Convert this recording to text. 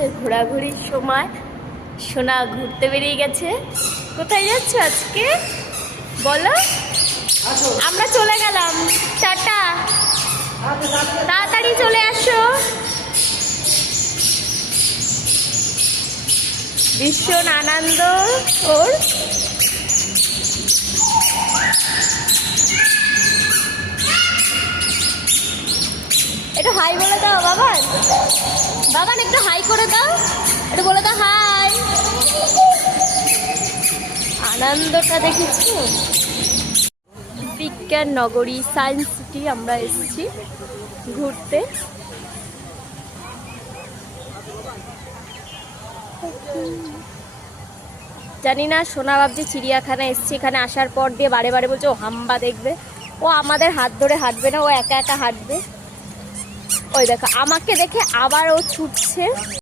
হচ্ছে ঘোরাঘুরির সময়। সোনা ঘুরতে বেরিয়ে গেছে। কোথায় যাচ্ছ আজকে বলো? আমরা চলে গেলাম, টাটা, তাড়াতাড়ি চলে আসো। ভীষণ আনন্দ ওর। একটু হাই বলে দাও বাবান, বাবান একটু হাই করে দাও, একটু বলে দাও হাই। আনন্দটা দেখেছো? বিজ্ঞান নগরী সায়েন্স সিটি আমরা এসেছি ঘুরতে। জানি না, সোনা ভাবছি চিড়িয়াখানা এসছি, এখানে আসার পর দিয়ে বারে বারে বলছে ও হাম্বা দেখবে। ও আমাদের হাত ধরে হাঁটবে না, ও একা একা হাঁটবে। ওই দেখো আমাকে দেখে আবার ও ছুটছে।